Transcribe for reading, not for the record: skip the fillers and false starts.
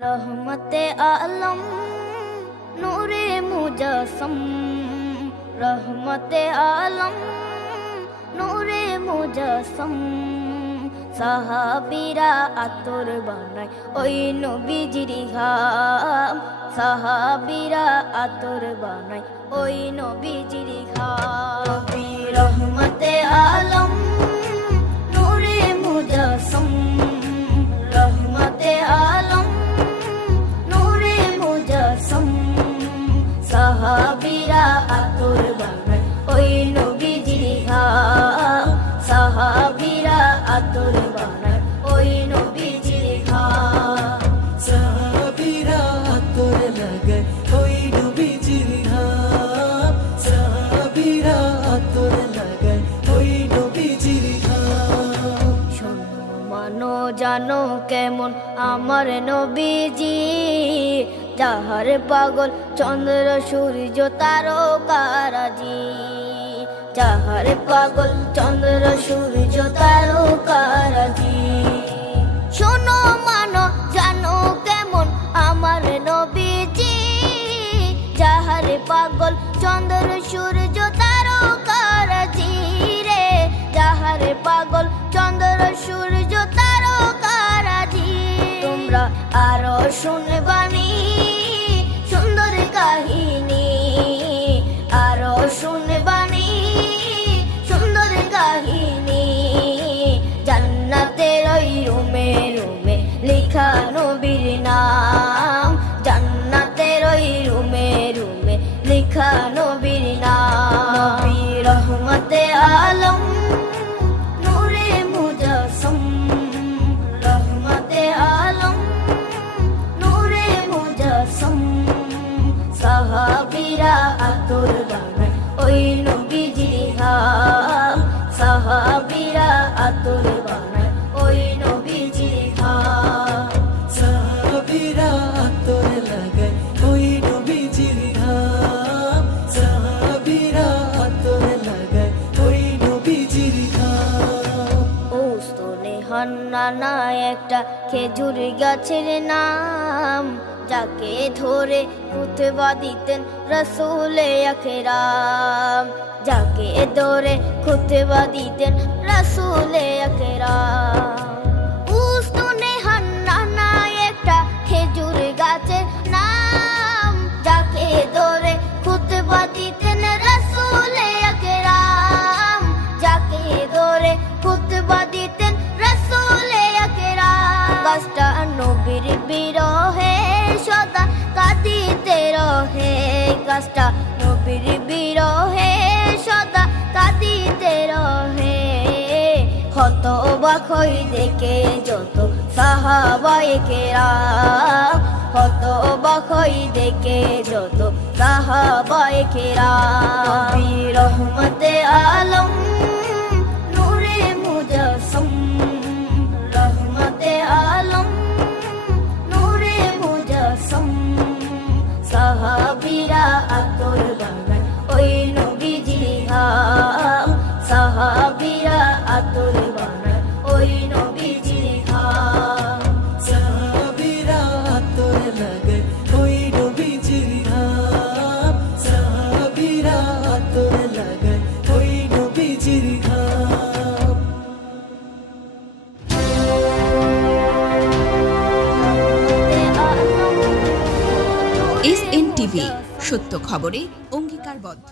रहमते आलम नूरे मुजस्सम, रहमते आलम नूरे मुजस्सम। সাহাবীরা আতর বানায় ওই নবীজির ঘাম, সাহাবীরা আতর বানায় ওই নবীজির ঘাম। নবী রহমতে আলম নূরে মুজস্সম, রহমতে আলম নূরে মুজস্সম। সাহাবীরা আতর বানায় ওই নবীজির ঘাম, সাহাবীরা আতর বানায় ওই নবীজির ঘাম। সাহাবীরা আতর লাগায় ওই নবীজির ঘাম, সাহাবীরা আতর লাগায় ওই নবীজির ঘাম। শোনো মানো জানো কেমন আমার নবীজি, যাহার পাগল চন্দ্র সূর্য তারকারাজি, যাহার পাগল চন্দ্র সূর্য তারকারাজি। শোনো মানো জানো কেমন আমার নবীজি, যাহার পাগল চন্দ্র সূর্য তারকারাজি রে, যাহার পাগল চন্দ্র সূর্য তারকারাজি। তোমরা আরো শুনবানি সুন্দর কাহিনী, আরো শুনবানি সুন্দর কাহিনী। জান্নাতের ওই রুমে রুমে লেখা নবীর নাম, জান্নাতের ওই রুমে রুমে লেখা নবীর নাম। নবী রহমতে আলম নূরে মুজস্সম, রহমতে আলম নূরে মুজস্সম। সাহাবীরা আতর বানায় ওই নবীজির ঘাম, সাহাবীরা আতর বানায় ওই নবীজির ঘাম। সাহাবীরা আতর লাগায় ওই নবীজির ঘাম, সাহাবীরা আতর লাগায় ওই নবীজির ঘাম। ওস্তনে হান্নানা একটা খেজুর গাছের নাম, যাকে ধরে খুতবা দিতেন রাসূলে আকরাম, যাকে ধরে খুতবা দিতেন রাসূলে আকরাম। উস্তনে হান্নানা একটা খেজুর গাছের নাম, যাকে ধরে খুতবা দিতেন রাসূলে আকরাম, যাকে ধরে খুতবা দিতেন রাসূলে আকরাম। গাছটা নবীর বিরহে সদা কাঁদিতে রহে, গাছটা নবীর বিরহে সদা কাঁদিতে রহে। হতবাক হই দেখে যত সাহাবায়ে কেরাম, হতবাক হই দেখে যত সাহাবায়ে কেরাম। নবী রহমতে আলম নূরে মুজস্সম, রহমতে আলম নূরে মুজস্সম। সাহাবীরা আতর বানায় ওই নবীজির ঘাম, সাহাবীরা আতর বানায় ওই নবীজির ঘাম। সাহাবীরা আতর লাগায় ওই নবীজির ঘাম, সাহাবীরা আতর লাগায় ওই নবীজির ঘাম। SN টিভি, সত্য খবরে অঙ্গীকারবদ্ধ।